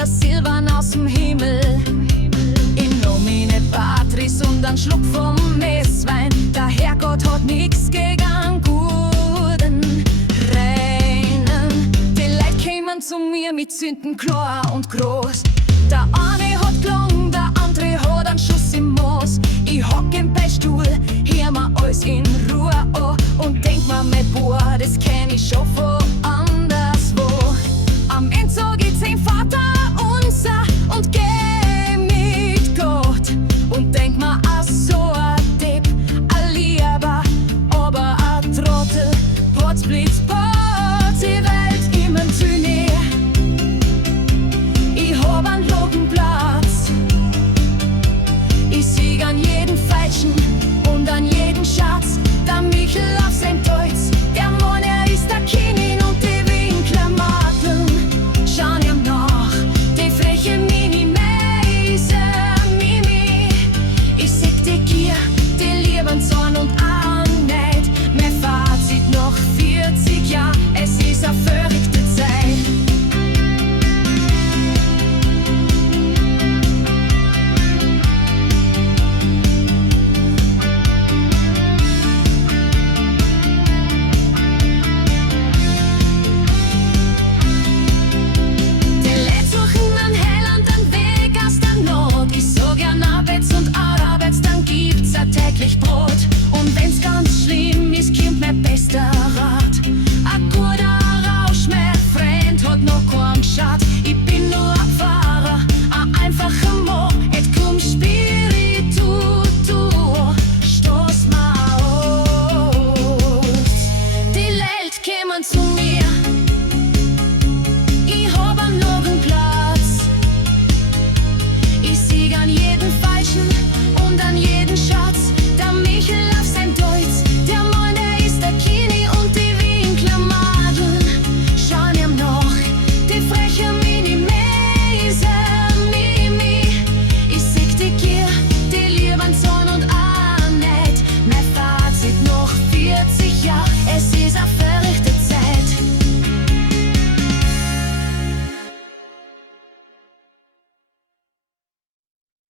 unser Silbern aus'm Himmel. In Nomine Patris und ein Schluck vom Messwein. Der Herrgott hat nix gegen einen guten Reinen. Die Leute kämen zu mir mit Sünden klar und groß. Der eine